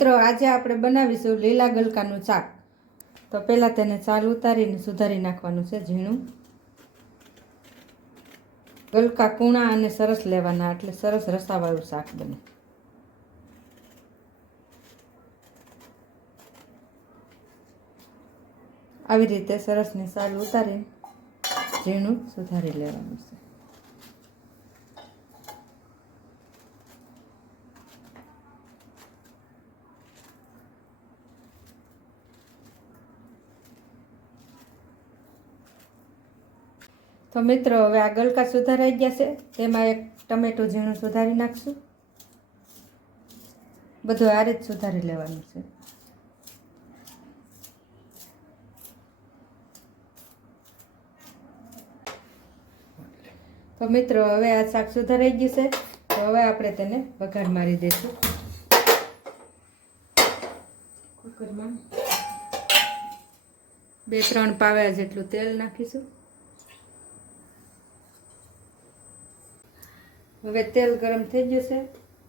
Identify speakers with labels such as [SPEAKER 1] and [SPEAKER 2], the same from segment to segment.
[SPEAKER 1] મિત્રો, આજે આપણે બનાવીશું લીલા ગલકાનું શાક. તો પહેલાં તેને ચાલ ઉતારીને સુધારી નાખવાનું છે ઝીણું. ગલકા કૂણા અને સરસ લેવાના, એટલે સરસ રસાવાળું શાક બને. આવી રીતે સરસની સાલ ઉતારીને ઝીણું સુધારી લેવાનું છે. તો મિત્રો, હવે આ ગલકા સુધારાઈ ગયા છે. તેમાં એક ટમેટું ઝીણું સુધારી નાખશું. બધું આ રીત સુધારી લેવાનું છે. તો મિત્રો, હવે આ શાક સુધારાઈ ગયું છે. તો હવે આપણે તેને વઘાર મારી દઈશું. બે, ત્રણ પાવ્યા જેટલું તેલ નાખીશું. હવે તેલ ગરમ થઈ જશે,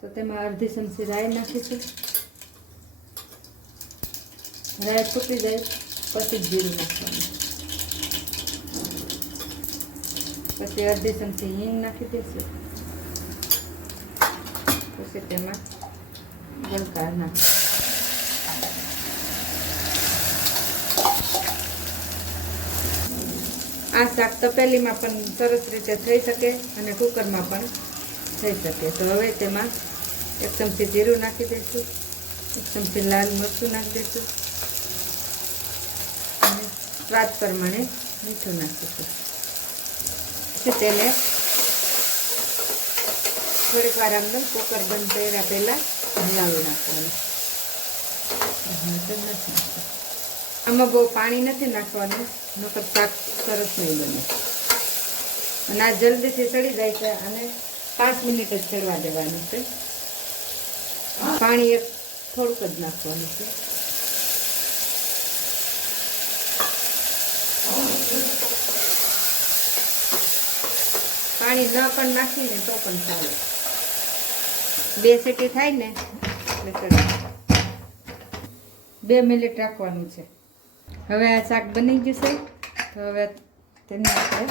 [SPEAKER 1] તો તેમાં અડધી ચમચી રાઈ નાખીશું. રાઈ ફૂટી જાય, પછી જીરું નાખવાનું. પછી અડધી ચમચી હિંગ નાખી દઈશું. પછી તેમાં ગલકાર નાખ આ શાક તપેલીમાં પણ સરસ રીતે થઈ શકે અને કુકરમાં પણ થઈ શકે. તો હવે તેમાં એક ચમચી જીરું નાખી દઈશું. એક ચમચી લાલ મરચું નાખી દઈશું. અને સ્વાદ પ્રમાણે મીઠું નાખીશું. પછી તેને થોડીક વાર અંદર કુકર બંધ કર્યા પહેલાં હલાવી નાખવાનું. આમાં બહુ પાણી નથી નાખવાનું, નકર શાક સરસ નહીં બને. અને આ જલ્દીથી સડી જાય છે અને પાંચ મિનિટ જ ચડવા દેવાનું છે. પાણી એક થોડુંક જ નાખવાનું છે. પાણી ન પણ નાખીને તો પણ ચાલે. બે સીટી થાય ને, એટલે બે મિનિટ રાખવાનું છે. હવે આ શાક બની ગયું છે, તો હવે તેને આપણે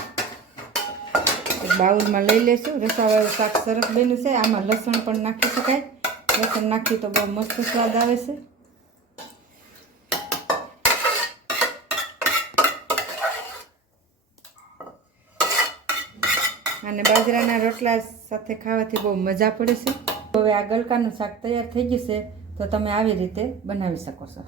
[SPEAKER 1] બાઉલમાં લઈ લેશું. રસાવાળું શાક સરસ બન્યું છે. આમાં લસણ પણ નાખી શકાય. લસણ નાખી તો બહુ મસ્ત સ્વાદ આવે છે. અને બાજરાના રોટલા સાથે ખાવાથી બહુ મજા પડે છે. હવે આ ગલકાનું શાક તૈયાર થઈ ગયું છે, તો તમે આવી રીતે બનાવી શકો છો.